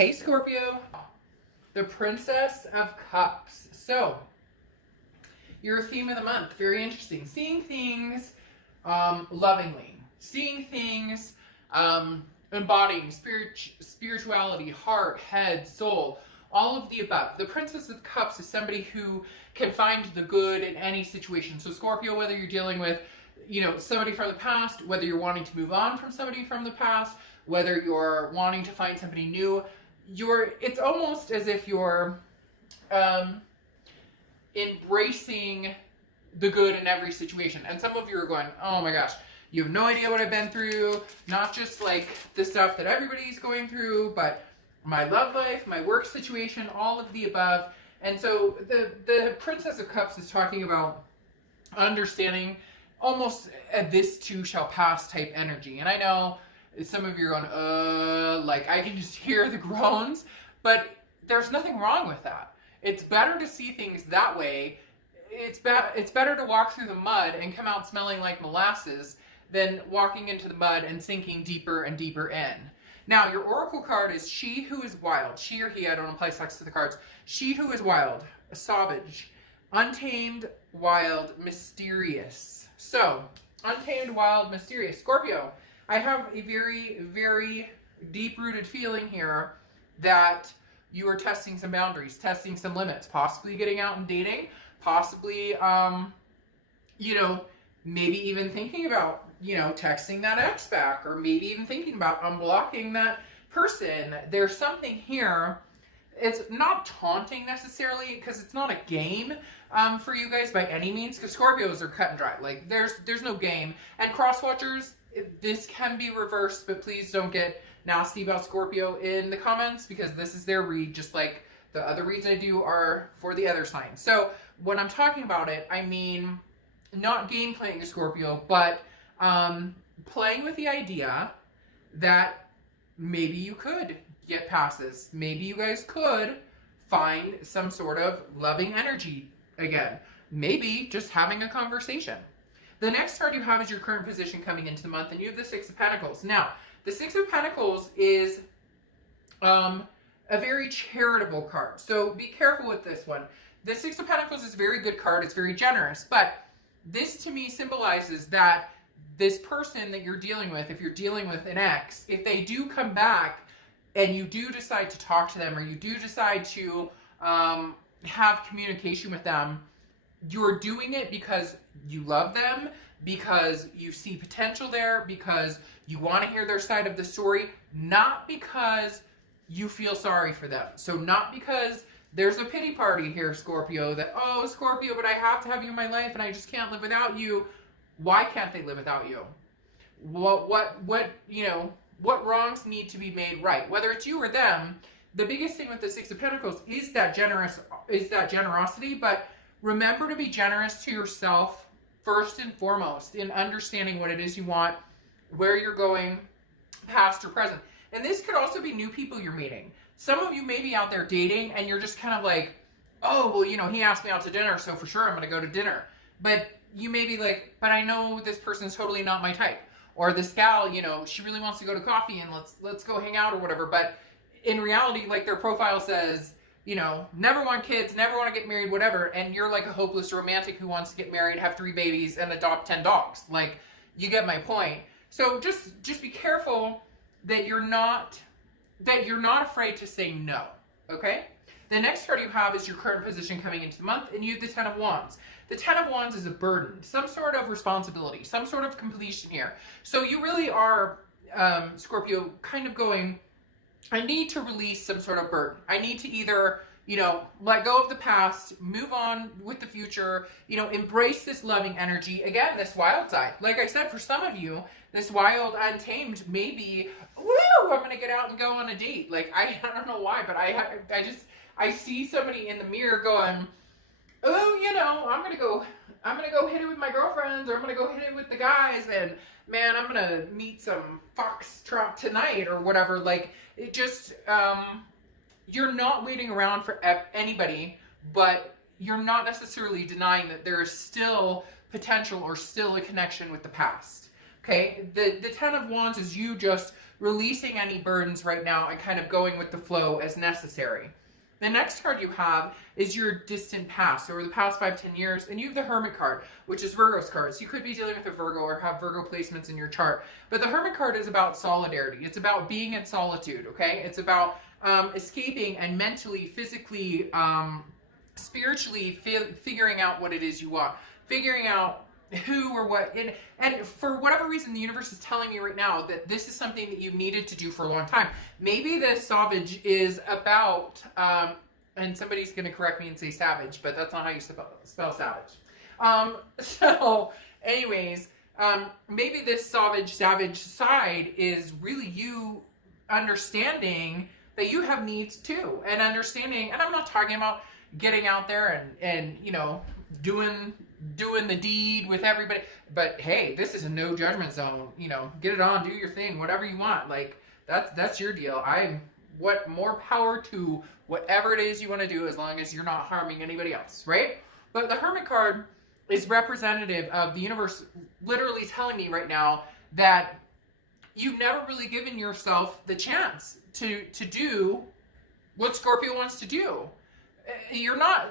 Hey Scorpio, the Princess of Cups. So, your theme of the month, very interesting. Seeing things lovingly. Seeing things embodying spirituality, heart, head, soul, all of the above. The Princess of Cups is somebody who can find the good in any situation. So Scorpio, whether you're dealing with, somebody from the past, whether you're wanting to move on from somebody from the past, whether you're wanting to find somebody new, it's almost as if you're embracing the good in every situation. And some of you are going, oh my gosh, you have no idea what I've been through. Not just like the stuff that everybody's going through, but my love life, my work situation, all of the above. And so the Princess of Cups is talking about understanding almost a this too shall pass type energy. And I know some of you are going, like I can just hear the groans, but there's nothing wrong with that. It's better to see things that way. It's better to walk through the mud and come out smelling like molasses than walking into the mud and sinking deeper and deeper in. Now, your oracle card is She Who Is Wild. She or he, I don't apply sex to the cards. She Who Is Wild, a savage, untamed, wild, mysterious. So, untamed, wild, mysterious. Scorpio, I have a very, very deep-rooted feeling here that you are testing some boundaries, testing some limits, possibly getting out and dating, possibly, maybe even thinking about, texting that ex back, or maybe even thinking about unblocking that person. There's something here. It's not taunting necessarily, because it's not a game for you guys by any means, because Scorpios are cut and dry. Like, there's no game. And cross-watchers, this can be reversed, but please don't get nasty about Scorpio in the comments, because this is their read, just like the other reads I do are for the other signs. So when I'm talking about it, I mean not game playing a Scorpio, but playing with the idea that maybe you could get past this. Maybe you guys could find some sort of loving energy again. Maybe just having a conversation. The next card you have is your current position coming into the month, and you have the Six of Pentacles. Now, the Six of Pentacles is a very charitable card. So be careful with this one. The Six of Pentacles is a very good card. It's very generous. But this to me symbolizes that this person that you're dealing with, if you're dealing with an ex, if they do come back and you do decide to talk to them, or you do decide to have communication with them, you're doing it because you love them, because you see potential there, because you want to hear their side of the story, not because you feel sorry for them. So not because there's a pity party here, Scorpio, that, oh, Scorpio, but I have to have you in my life and I just can't live without you. Why can't they live without you? What wrongs need to be made right? Whether it's you or them, the biggest thing with the Six of Pentacles is that generosity, but remember to be generous to yourself first and foremost in understanding what it is you want, where you're going, past or present. And this could also be new people you're meeting. Some of you may be out there dating and you're just kind of like, oh, well, he asked me out to dinner, so for sure I'm going to go to dinner. But you may be like, but I know this person's totally not my type. Or this gal, she really wants to go to coffee and let's go hang out or whatever. But in reality, like their profile says, never want kids, never want to get married, whatever. And you're like a hopeless romantic who wants to get married, have 3 babies, and adopt 10 dogs. Like, you get my point. So just be careful that you're not afraid to say no, okay? The next card you have is your current position coming into the month, and you have the Ten of Wands. The Ten of Wands is a burden, some sort of responsibility, some sort of completion here. So you really are, Scorpio, kind of going, I need to release some sort of burden. I need to either, let go of the past, move on with the future, embrace this loving energy. Again, this wild side. Like I said, for some of you, this wild, untamed, maybe, woo, I'm going to get out and go on a date. Like, I don't know why, but I see somebody in the mirror going, oh, I'm going to go hit it with my girlfriends, or I'm going to go hit it with the guys, and man, I'm going to meet some foxtrot tonight or whatever. Like, it just, you're not waiting around for anybody, but you're not necessarily denying that there is still potential or still a connection with the past. Okay? The Ten of Wands is you just releasing any burdens right now and kind of going with the flow as necessary. The next card you have is your distant past, over the past 5-10 years, and you have the Hermit card, which is Virgo's card. So you could be dealing with a Virgo or have Virgo placements in your chart. But the Hermit card is about solidarity. It's about being in solitude, okay? It's about escaping and mentally, physically, spiritually figuring out what it is you want, figuring out who or what, and for whatever reason, the universe is telling me right now that this is something that you needed to do for a long time. Maybe this Savage is about, and somebody's going to correct me and say savage, but that's not how you spell savage. So anyways, maybe this savage side is really you understanding that you have needs too, and understanding, and I'm not talking about getting out there and you know, doing the deed with everybody, but hey, this is a no judgment zone. You know, get it on, do your thing, whatever you want. Like that's your deal. What more power to whatever it is you want to do, as long as you're not harming anybody else, right? But the Hermit card is representative of the universe literally telling me right now that you've never really given yourself the chance to do what Scorpio wants to do.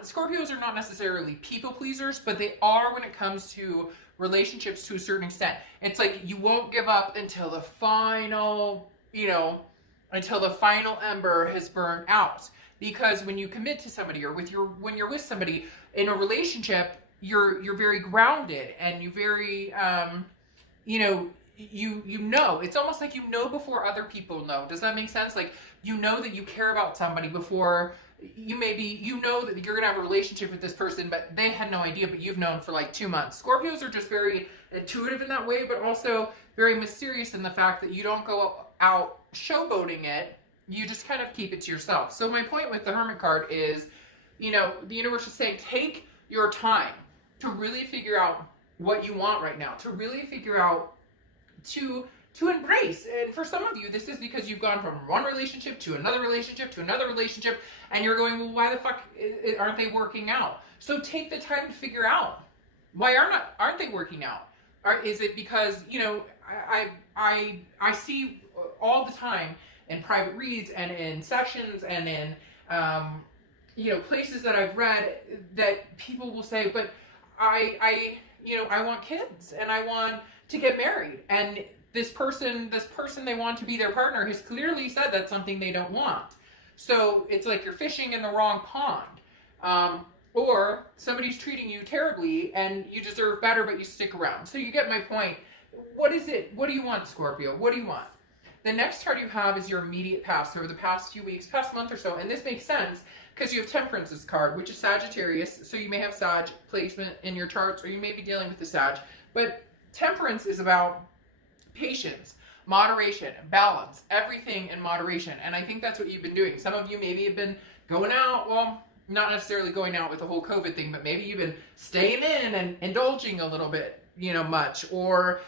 Scorpios are not necessarily people pleasers, but they are when it comes to relationships to a certain extent. It's like you won't give up until the final, until the final ember has burned out. Because when you commit to somebody, or when you're with somebody in a relationship, you're very grounded, and you very, you know, it's almost like you know before other people know. Does that make sense? Like, you know that you care about somebody before you know that you're going to have a relationship with this person, but they had no idea, but you've known for like 2 months. Scorpios are just very intuitive in that way, but also very mysterious in the fact that you don't go out showboating it. You just kind of keep it to yourself. So my point with the Hermit card is, the universe is saying, take your time to really figure out what you want right now, to really figure out, to embrace. And for some of you, this is because you've gone from one relationship to another relationship to another relationship, and you're going, well, why the fuck aren't they working out? So take the time to figure out, why aren't they working out? Or is it because, I see all the time in private reads and in sessions and in places that I've read, that people will say, but I want kids and I want to get married, and this person they want to be their partner has clearly said that's something they don't want. So it's like you're fishing in the wrong pond. Or somebody's treating you terribly and you deserve better, but you stick around. So you get my point. What is it? What do you want, Scorpio? What do you want? The next card you have is your immediate past, over the past few weeks, past month or so. And this makes sense because you have Temperance's card, which is Sagittarius. So you may have Sag placement in your charts, or you may be dealing with the Sag. But Temperance is about patience, moderation, balance, everything in moderation. And I think that's what you've been doing. Some of you maybe have been going out, well, not necessarily going out with the whole COVID thing, but maybe you've been staying in and indulging a little bit, much. Or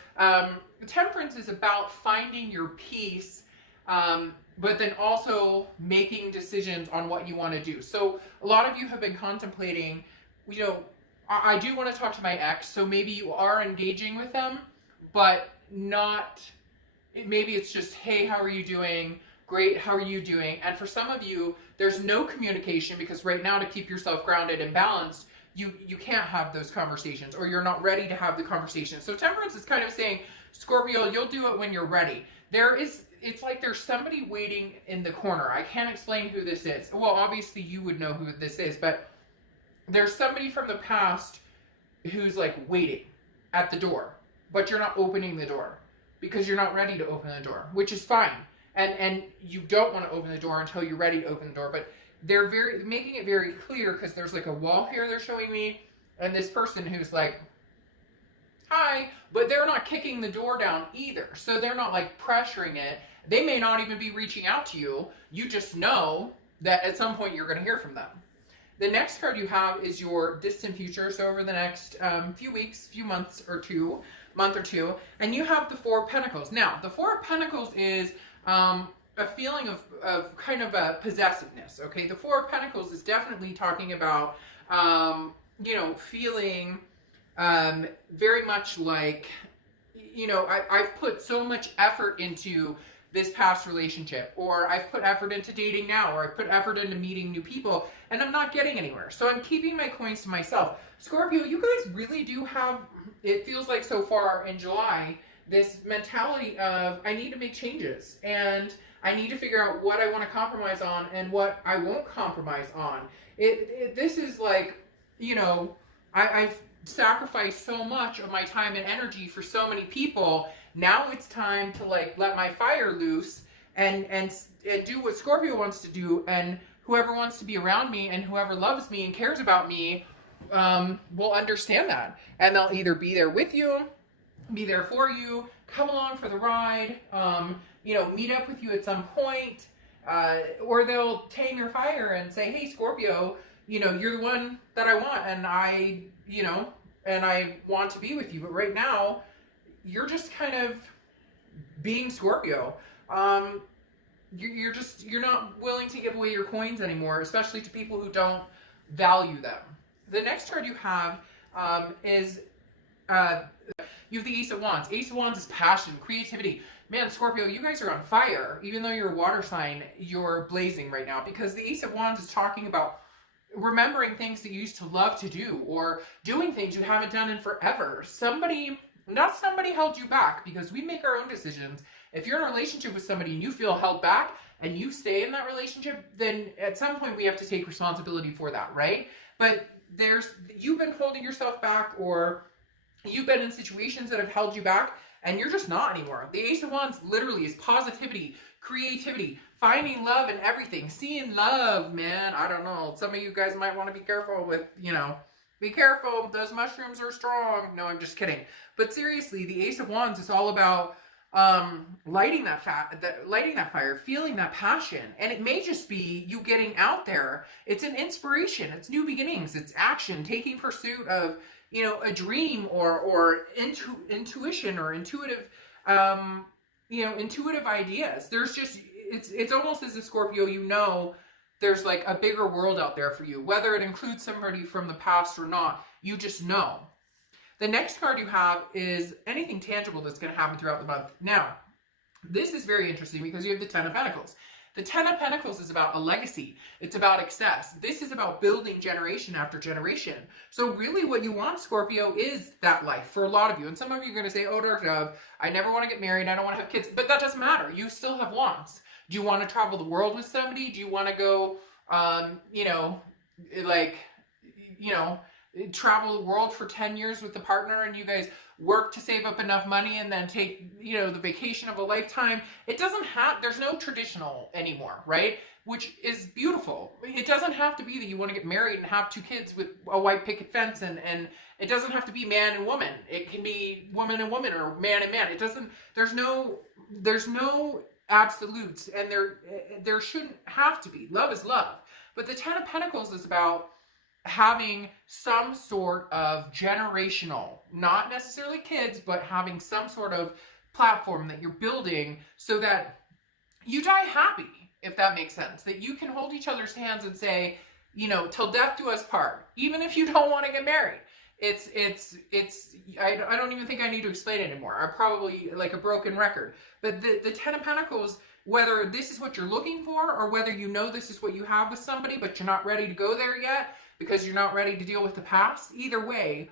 Temperance is about finding your peace, but then also making decisions on what you want to do. So a lot of you have been contemplating, I do want to talk to my ex, so maybe you are engaging with them, but maybe it's just, hey, how are you doing? Great, how are you doing? And for some of you, there's no communication, because right now, to keep yourself grounded and balanced, you can't have those conversations, or you're not ready to have the conversation. So Temperance is kind of saying, Scorpio, you'll do it when you're ready. It's like there's somebody waiting in the corner. I can't explain who this is. Well, obviously you would know who this is, but there's somebody from the past who's like waiting at the door, but you're not opening the door because you're not ready to open the door, which is fine. And you don't want to open the door until you're ready to open the door, but they're making it very clear, because there's like a wall here they're showing me, and this person who's like, hi, but they're not kicking the door down either. So they're not like pressuring it. They may not even be reaching out to you. You just know that at some point you're going to hear from them. The next card you have is your distant future. So over the next few weeks, month or two, and you have the Four of Pentacles. Now, the Four of Pentacles is a feeling of kind of a possessiveness. Okay, the Four of Pentacles is definitely talking about, feeling very much like, I've put so much effort into this past relationship, or I've put effort into dating now, or I've put effort into meeting new people, and I'm not getting anywhere. So I'm keeping my coins to myself. Scorpio, you guys really do have, it feels like so far in July, this mentality of I need to make changes, and I need to figure out what I want to compromise on and what I won't compromise on. This is like, you know, I've sacrificed so much of my time and energy for so many people. Now it's time to like let my fire loose and do what Scorpio wants to do, and whoever wants to be around me and whoever loves me and cares about me will understand that, and they'll either be there with you, be there for you, come along for the ride, you know, meet up with you at some point, or they'll tame your fire and say, hey, Scorpio, you know, you're the one that I want, and I, you know, and I want to be with you, but right now, you're just kind of being Scorpio. You're not willing to give away your coins anymore, especially to people who don't value them. The next card you have is you have the Ace of Wands. Ace of Wands is passion, creativity. Man, Scorpio, you guys are on fire. Even though you're a water sign, you're blazing right now, because the Ace of Wands is talking about remembering things that you used to love to do, or doing things you haven't done in forever. Not somebody held you back, because we make our own decisions. If you're in a relationship with somebody and you feel held back and you stay in that relationship, then at some point we have to take responsibility for that, right? But you've been holding yourself back, or you've been in situations that have held you back, and you're just not anymore. The Ace of Wands literally is positivity, creativity, finding love in everything, seeing love, man. I don't know. Some of you guys might want to be careful with, you know, be careful. Those mushrooms are strong. No, I'm just kidding. But seriously, the Ace of Wands is all about lighting that fire, feeling that passion. And it may just be you getting out there. It's an inspiration. It's new beginnings. It's action, taking pursuit of, you know, a dream, or intuition, or intuitive, you know, intuitive ideas. There's just, it's almost as a Scorpio, you know, there's like a bigger world out there for you, whether it includes somebody from the past or not, you just know. The next card you have is anything tangible that's going to happen throughout the month. Now, this is very interesting because you have the Ten of Pentacles. The Ten of Pentacles is about a legacy. It's about excess. This is about building generation after generation. So really what you want, Scorpio, is that life for a lot of you. And some of you are going to say, oh, Dark Dove, I never want to get married. I don't want to have kids. But that doesn't matter. You still have wants. Do you want to travel the world with somebody? Do you want to go, you know, like, you know, travel the world for 10 years with the partner, and you guys work to save up enough money and then take, you know, the vacation of a lifetime? It doesn't have, there's no traditional anymore, right? Which is beautiful. It doesn't have to be that you want to get married and have 2 kids with a white picket fence, and it doesn't have to be man and woman. It can be woman and woman, or man and man. It doesn't, there's no absolutes, and there shouldn't have to be. Love is love. But the Ten of Pentacles is about having some sort of generational, not necessarily kids, but having some sort of platform that you're building so that you die happy, if that makes sense. That you can hold each other's hands and say, you know, till death do us part, even if you don't want to get married. I don't even think I need to explain it anymore. I'm probably like a broken record. But the Ten of Pentacles, whether this is what you're looking for, or whether you know this is what you have with somebody, but you're not ready to go there yet because you're not ready to deal with the past, either way,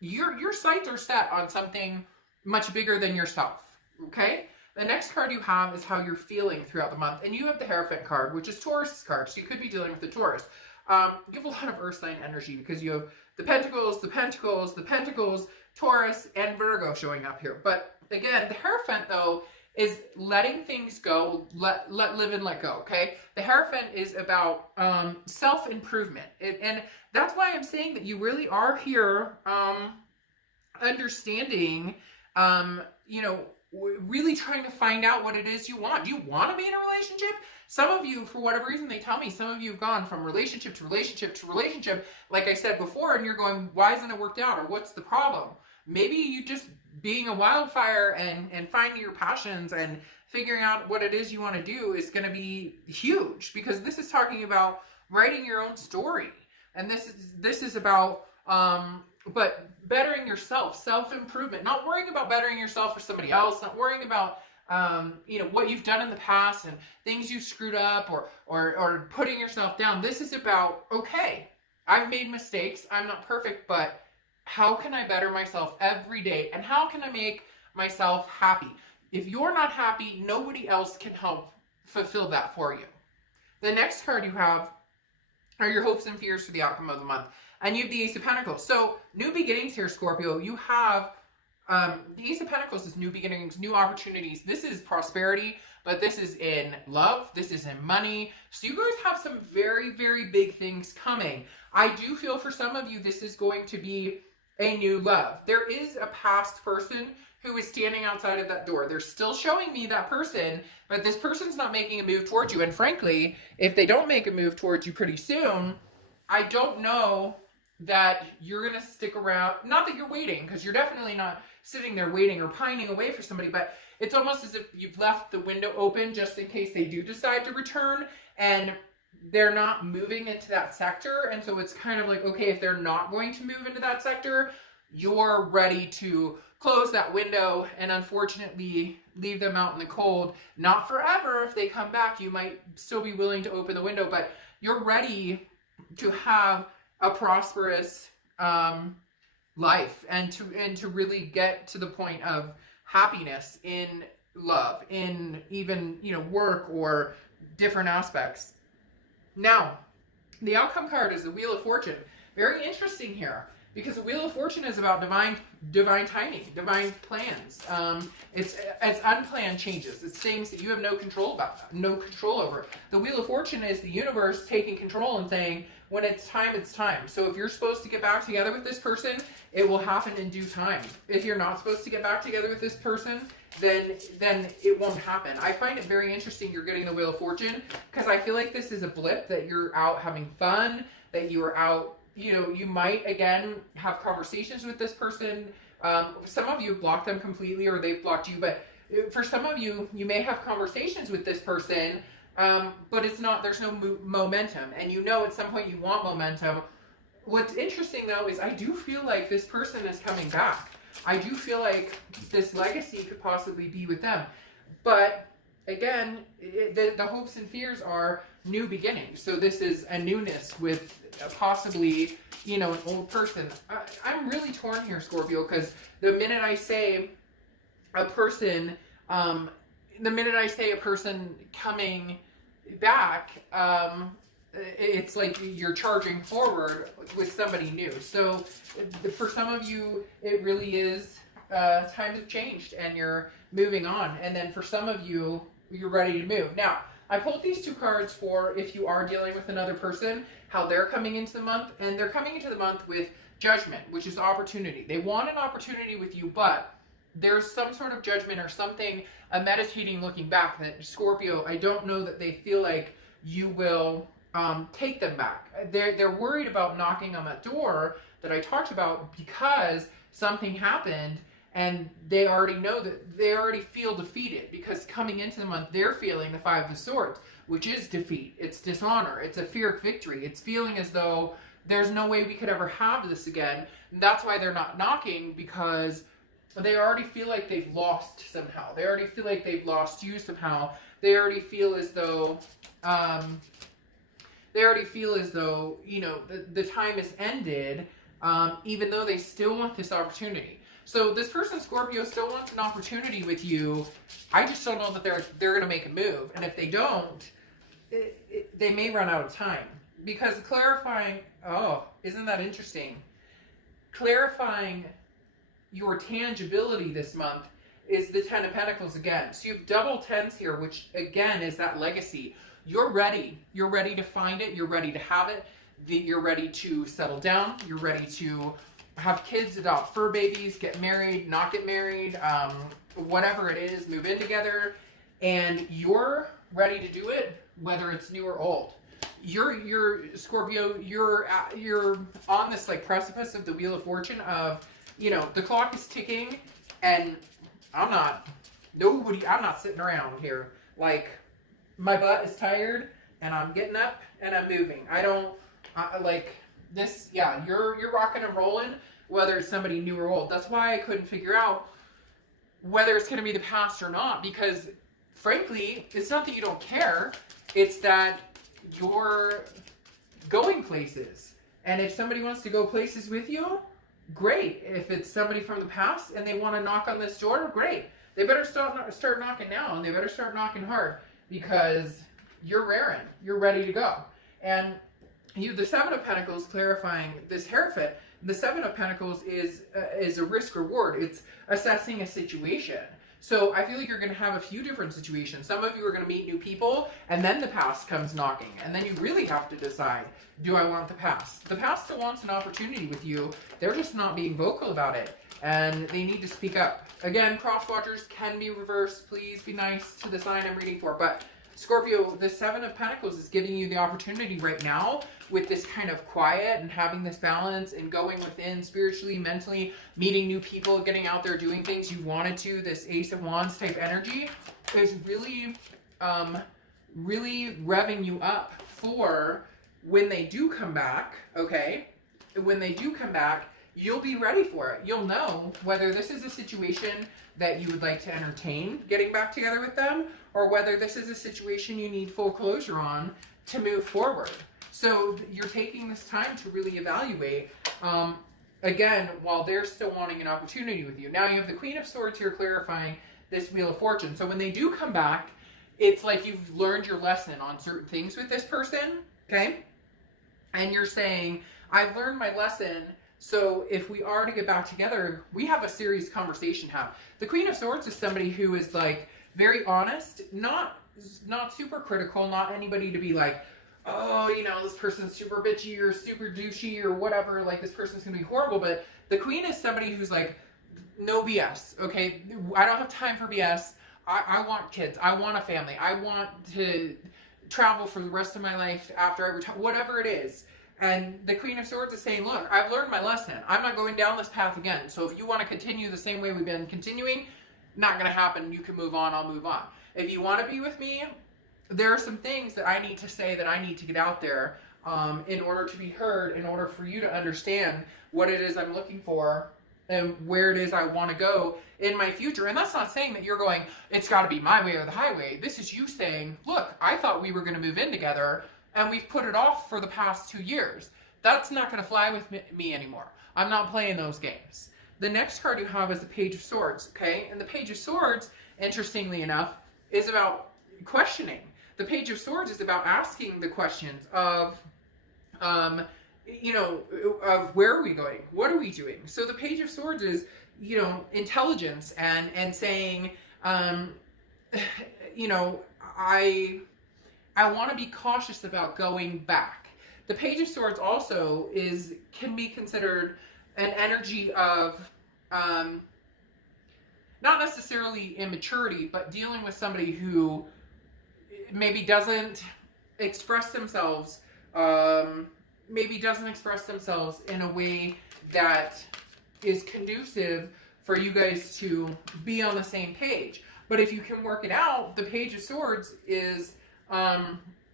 your sights are set on something much bigger than yourself, okay? The next card you have is how you're feeling throughout the month. And you have the Hierophant card, which is Taurus card. So you could be dealing with the Taurus. You have a lot of Earth sign energy because you have the Pentacles, the Pentacles, the Pentacles, Taurus, and Virgo showing up here. But again, the Hierophant, though, is letting things go, let live and let go, okay? The Hierophant is about self-improvement. And that's why I'm saying that you really are here understanding, you know, really trying to find out what it is you want. Do you want to be in a relationship? Some of you, for whatever reason, they tell me, some of you have gone from relationship to relationship to relationship, like I said before, and you're going, why isn't it worked out? Or what's the problem? Maybe you just being a wildfire and finding your passions and figuring out what it is you want to do is going to be huge, because this is talking about writing your own story. And this is about, but bettering yourself, self-improvement, not worrying about bettering yourself for somebody else, not worrying about, you know, what you've done in the past and things you screwed up, or putting yourself down. This is about, okay, I've made mistakes. I'm not perfect, but how can I better myself every day? And how can I make myself happy? If you're not happy, nobody else can help fulfill that for you. The next card you have are your hopes and fears for the outcome of the month. And you have the Ace of Pentacles. So new beginnings here, Scorpio. You have the Ace of Pentacles is new beginnings, new opportunities. This is prosperity, but this is in love. This is in money. So you guys have some very, very big things coming. I do feel for some of you, this is going to be a new love. There is a past person who is standing outside of that door. They're still showing me that person, but this person's not making a move towards you. And frankly, if they don't make a move towards you pretty soon, I don't know that you're going to stick around. Not that you're waiting, because you're definitely not sitting there waiting or pining away for somebody, but it's almost as if you've left the window open just in case they do decide to return, and they're not moving into that sector. And so it's kind of like, okay, if they're not going to move into that sector, you're ready to close that window and unfortunately leave them out in the cold. Not forever. If they come back, you might still be willing to open the window, but you're ready to have a prosperous life and to really get to the point of happiness in love, in even, you know, work or different aspects. Now, the outcome card is the Wheel of Fortune. Very interesting here, because the Wheel of Fortune is about divine timing, divine plans. It's unplanned changes. It's things that you have no control about, no control over. The Wheel of Fortune is the universe taking control and saying, when it's time, it's time. So if you're supposed to get back together with this person, it will happen in due time. If you're not supposed to get back together with this person, then it won't happen. I find it very interesting you're getting the Wheel of Fortune, because I feel like this is a blip, that you're out having fun, that you're out, you know, you might, again, have conversations with this person. Some of you block them completely, or they've blocked you, but for some of you, you may have conversations with this person, but it's not, there's no momentum, and you know at some point you want momentum. What's interesting though is I do feel like this person is coming back. I do feel like this legacy could possibly be with them. But again, the hopes and fears are new beginnings. So this is a newness with possibly, you know, an old person. I'm really torn here, Scorpio, because the minute I say a person, coming back, it's like you're charging forward with somebody new. So for some of you, it really is times have changed and you're moving on. And then for some of you, you're ready to move. Now, I pulled these two cards for if you are dealing with another person, how they're coming into the month. And they're coming into the month with judgment, which is opportunity. They want an opportunity with you, but there's some sort of judgment or something, a meditating looking back, that Scorpio, I don't know that they feel like you will take them back. They're worried about knocking on that door that I talked about, because something happened and they already know that they already feel defeated, because coming into the month, they're feeling the Five of Swords, which is defeat. It's dishonor. It's a fear of victory. It's feeling as though there's no way we could ever have this again. And that's why they're not knocking, because they already feel like they've lost somehow. They already feel like they've lost you somehow. They already feel as though, you know, the time has ended, even though they still want this opportunity. So this person, Scorpio, still wants an opportunity with you. I just don't know that they're going to make a move. And if they don't, they may run out of time. Because clarifying, oh, isn't that interesting? Clarifying your tangibility this month is the Ten of Pentacles again. So you have double tens here, which again is that legacy. You're ready. You're ready to find it. You're ready to have it. You're ready to settle down. You're ready to have kids, adopt fur babies, get married, not get married, whatever it is, move in together. And you're ready to do it, whether it's new or old. You're Scorpio, you're on this like precipice of the Wheel of Fortune of, you know, the clock is ticking, and I'm not sitting around here. Like, my butt is tired, and I'm getting up, and I'm moving. Like, this, yeah, you're rocking and rolling, whether it's somebody new or old. That's why I couldn't figure out whether it's going to be the past or not, because frankly, it's not that you don't care, it's that you're going places. And if somebody wants to go places with you, great. If it's somebody from the past and they want to knock on this door, great. They better start knocking now, and they better start knocking hard, because you're raring. You're ready to go. And the Seven of Pentacles, clarifying this Hierophant, the Seven of Pentacles is a risk reward. It's assessing a situation. So I feel like you're going to have a few different situations. Some of you are going to meet new people, and then the past comes knocking. And then you really have to decide, do I want the past? The past still wants an opportunity with you. They're just not being vocal about it. And they need to speak up. Again, cross watchers can be reversed. Please be nice to the sign I'm reading for. But Scorpio, the Seven of Pentacles is giving you the opportunity right now with this kind of quiet and having this balance and going within spiritually, mentally, meeting new people, getting out there, doing things you wanted to. This Ace of Wands type energy is really, really revving you up for when they do come back, okay? When they do come back, you'll be ready for it. You'll know whether this is a situation that you would like to entertain getting back together with them, or whether this is a situation you need full closure on to move forward. So you're taking this time to really evaluate, again, while they're still wanting an opportunity with you. Now you have the Queen of Swords here clarifying this Wheel of Fortune. So when they do come back, it's like you've learned your lesson on certain things with this person, okay? And you're saying, I've learned my lesson, so if we are to get back together, we have a serious conversation to have. The Queen of Swords is somebody who is like very honest, not super critical, not anybody to be like, oh, you know, this person's super bitchy or super douchey or whatever, like this person's gonna be horrible. But the Queen is somebody who's like, no BS, okay? I don't have time for BS. I want kids. I want a family. I want to travel for the rest of my life after I retire, whatever it is. And the Queen of Swords is saying, look, I've learned my lesson. I'm not going down this path again. So if you want to continue the same way we've been continuing, not going to happen. You can move on. I'll move on. If you want to be with me, there are some things that I need to say, that I need to get out there in order to be heard, in order for you to understand what it is I'm looking for and where it is I want to go in my future. And that's not saying that you're going, it's got to be my way or the highway. This is you saying, look, I thought we were going to move in together, and we've put it off for the past 2 years. That's not going to fly with me anymore. I'm not playing those games. The next card you have is the Page of Swords, okay? And the Page of Swords, interestingly enough, is about questioning. The Page of Swords is about asking the questions of, you know, of where are we going? What are we doing? So the Page of Swords is, you know, intelligence and saying, you know, I want to be cautious about going back. The Page of Swords also can be considered an energy of not necessarily immaturity, but dealing with somebody who maybe doesn't express themselves, in a way that is conducive for you guys to be on the same page. But if you can work it out, the Page of Swords is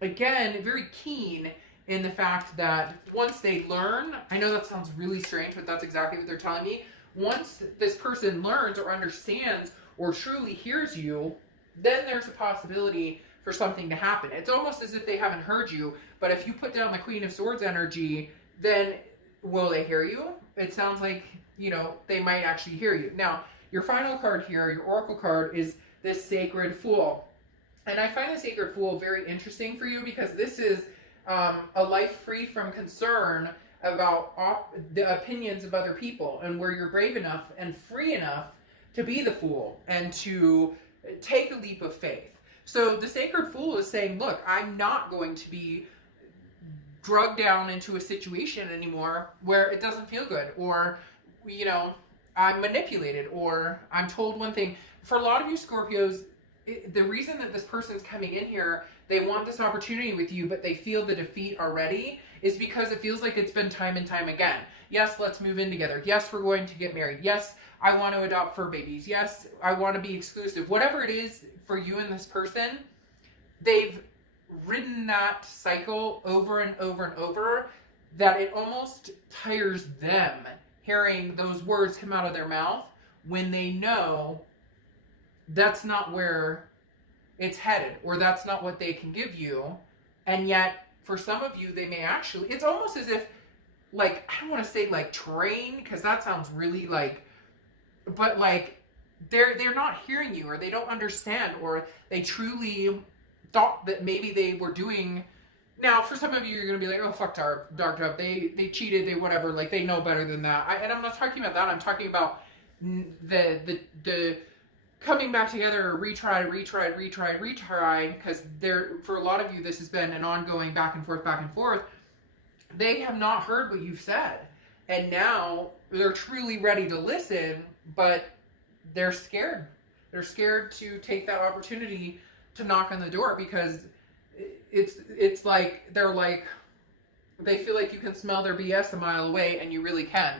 again, very keen in the fact that once they learn, I know that sounds really strange, but that's exactly what they're telling me. Once this person learns or understands or truly hears you, then there's a possibility for something to happen. It's almost as if they haven't heard you, but if you put down the Queen of Swords energy, then will they hear you? It sounds like, you know, they might actually hear you. Now, your final card here, your Oracle card, is this Sacred Fool. And I find the Sacred Fool very interesting for you because this is a life free from concern about the opinions of other people, and where you're brave enough and free enough to be the fool and to take a leap of faith. So the Sacred Fool is saying, look, I'm not going to be drugged down into a situation anymore where it doesn't feel good, or, you know, I'm manipulated, or I'm told one thing. For a lot of you Scorpios, the reason that this person's coming in here, they want this opportunity with you, but they feel the defeat already, is because it feels like it's been time and time again. Yes, let's move in together. Yes, we're going to get married. Yes, I want to adopt fur babies. Yes, I want to be exclusive. Whatever it is for you and this person, they've ridden that cycle over and over and over, that it almost tires them hearing those words come out of their mouth when they know that's not where it's headed, or that's not what they can give you. And yet, for some of you, they may actually, it's almost as if, like, I don't want to say like train, because that sounds really like, but like, they're not hearing you, or they don't understand, or they truly thought that maybe they were doing. Now, for some of you, you're gonna be like, oh, fuck Dark Dove, they cheated, they whatever, like they know better than that. And I'm not talking about that. I'm talking about the coming back together, retry, because there, for a lot of you, this has been an ongoing back and forth. They have not heard what you've said, and now they're truly ready to listen, but they're scared. They're scared to take that opportunity to knock on the door, because it's like they're like, they feel like you can smell their BS a mile away, and you really can.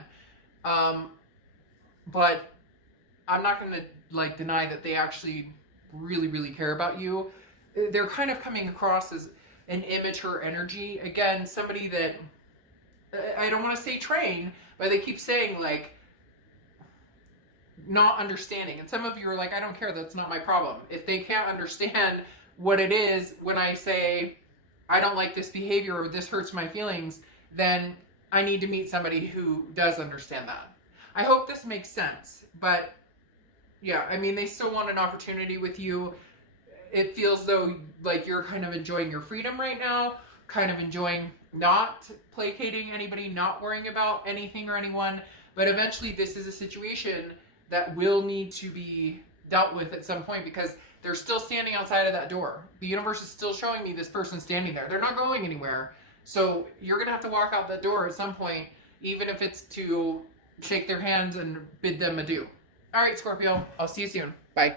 But I'm not going to like deny that they actually really care about you. They're kind of coming across as an immature energy. Again, somebody that, I don't want to say train, but they keep saying like, not understanding. And some of you are like, I don't care, that's not my problem. If they can't understand what it is when I say, I don't like this behavior, or this hurts my feelings, then I need to meet somebody who does understand that. I hope this makes sense. But yeah, I mean, they still want an opportunity with you. It feels though like you're kind of enjoying your freedom right now, kind of enjoying not placating anybody, not worrying about anything or anyone. But eventually this is a situation that will need to be dealt with at some point, because they're still standing outside of that door. The universe is still showing me this person standing there. They're not going anywhere. So you're going to have to walk out that door at some point, even if it's to shake their hands and bid them adieu. All right, Scorpio, I'll see you soon. Bye.